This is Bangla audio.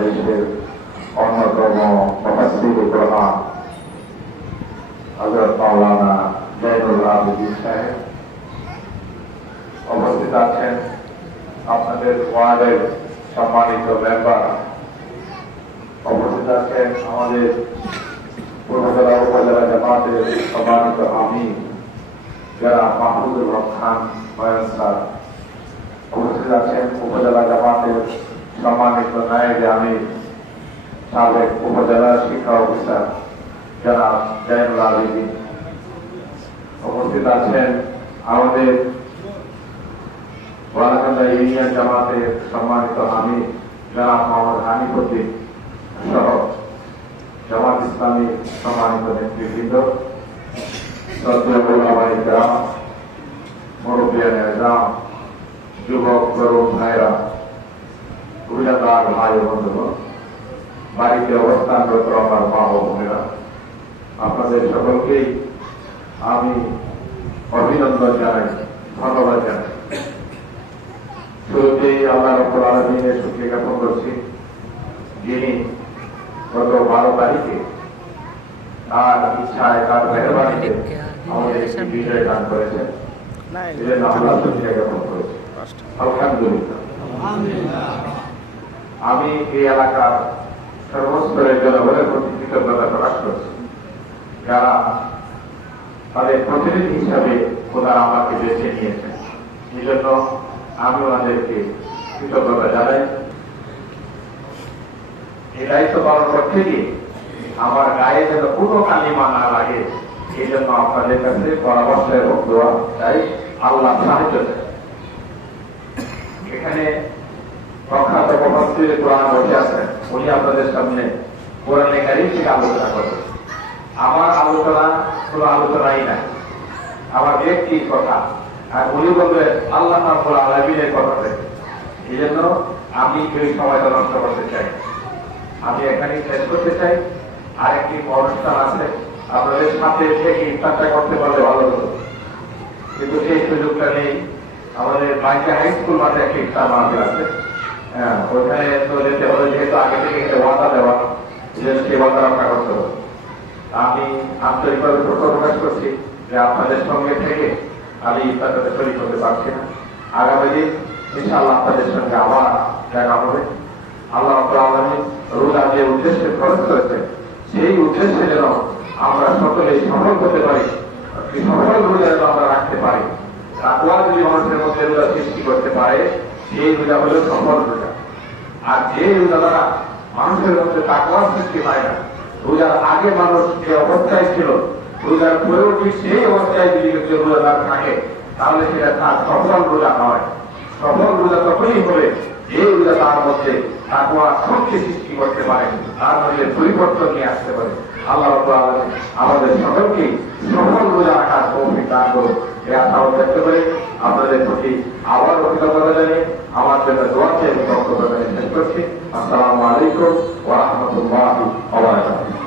বাংলাদেশের অন্যতম মুফাসসিরে কোরআন হযরত মাওলানা জয়নুল আবেদিন সাহেব উপস্থিত আছেন, আপনাদের ওয়ার্ডের সম্মানিত মেম্বার উপস্থিত আছেন, আমাদের পূর্বজেলা উপজেলা জামাতের সম্মানিত আমির যারা মাহমুদুল হক খান নয়ন স্যার উপস্থিত আছেন, উপজেলা জামাতের সম্মানিত নায়েবে আমির সাবেক উপজেলা শিক্ষা অফিসার যারা জয়নুল আবেদিন উপস্থিত আছেন, আমাদের ওয়ালাকান্দা ইউনিয়ন জামাতের সম্মানিত আমির যারা মোহাম্মদ হানিফুদ্দিন সহ জামাত ইসলামী সম্মানিত নেতৃবৃন্দ, শ্রদ্ধেয় ওলামায়ে কেরাম, মুরব্বিয়ানে আযম, যুবক তরুণ ভাইরা, রোজাদার ভাই ও বন্ধুগণ, বাড়িতে অবস্থানরত আমার মা ও বোনেরা, আপনাদের সকলকেই আমি অভিনন্দন জানাই, ধন্যবাদ জানাই। শুরুতেই আল্লাহ রাব্বুল আলামিনের শুকরিয়া জ্ঞাপন করছি, যিনি গত 12 তারিখে তার ইচ্ছায় তার মেহরবানিতে আমাদের একটি বিজয় দান করেছেন। এজন্য আল্লাহ শুকরিয়া জ্ঞাপন করেছি, আলহামদুলিল্লাহ। আমি এই এলাকার সর্বস্তরের জনগণের প্রতি কৃতজ্ঞতা প্রকাশ করছি, যারা তাদের প্রতিনিধি হিসাবে খোদা আমাকে বেছে নিয়েছেন। এই জন্য আমি ওনাদেরকে কৃতজ্ঞতা জানাই। এই দায়িত্ব পালন করতে গিয়ে আমার গায়ে যেন কোনো কালিমা না লাগে, এই জন্য আপনাদের কাছে পরামর্শ এবং দোয়া চাই, আল্লাহ সাহায্য চাই। এখানে প্রখ্যাত মুফাসসিরে কোরআন বসে আছেন, উনি আপনাদের সামনে কোরআনে কারীম থেকে আলোচনা করবেন। আমার আলোচনা কোনো আলোচনাই নাই, আমার ব্যক্তির কথা, আর উনি বলবেন আল্লাহ রাব্বুল আলামিনের কথা থেকে। এই জন্য আমি এই সময়টা নষ্ট করতে চাই, আমি এখানে শেষ করতে চাই। আর একটি অনুষ্ঠান আছে, আপনাদের সাথে থেকে ইফতারটা করতে পারলে ভালো হতো, কিন্তু সেই সুযোগটা নেই। আমাদের বাইকে হাই স্কুল মাঠে একটি ইফতার মাহফিল আছে, হ্যাঁ, ওইখানে তো যেতে হলে, যেহেতু আগে থেকে একটা ওয়াদা দেওয়া, সেই ওয়াদা রক্ষা করতে হবে। আমি আন্তরিকভাবে দুঃখ প্রকাশ করছি যে আপনাদের সঙ্গে থেকে আমি ইফতারটাতে শরীক করতে পারছি না। আগামী দিন ইনশাআল্লাহ আপনাদের সঙ্গে আবার দেখা হবে। আল্লাহ রাব্বুল আলামিন রোজা যে উদ্দেশ্যে খরচ করেছেন, সেই উদ্দেশ্যে যেন আমরা সকলেই সফল হতে পারি, সফল রোজা যেন আমরা রাখতে পারি। তাকওয়া যদি মানুষের মধ্যে রোজা সৃষ্টি করতে পারে, সেই রোজা হলো সফল রোজা। আর যে রোজা দ্বারা মানুষের মধ্যে তাকওয়া সৃষ্টি হয় না, রোজার আগে মানুষ যে অবস্থায় ছিল, রোজার পরেও ঠিক সেই অবস্থায় যদি কেউ রোজাদার থাকে, তাহলে সেটা তার সফল রোজা নয়। সফল রোজা তখনই হবে যে রোজা তার মধ্যে তাকওয়া শক্তি সৃষ্টি করতে পারে, তার মধ্যে পরিবর্তন নিয়ে আসতে পারে। আল্লাহ রাব্বুল আলামিন আমাদের সকলকে সফল রোজা রাখার তৌফিক দান করুন, এই আশা ব্যক্ত করে আপনাদের প্রতি আবার কৃতজ্ঞতা জানিয়ে আমার জন্য দোয়া চেয়ে বক্তব্য শেষ করছি। আসসালামু আলাইকুম ওয়া রাহমাতুল্লাহি ওয়া বারাকাতুহু।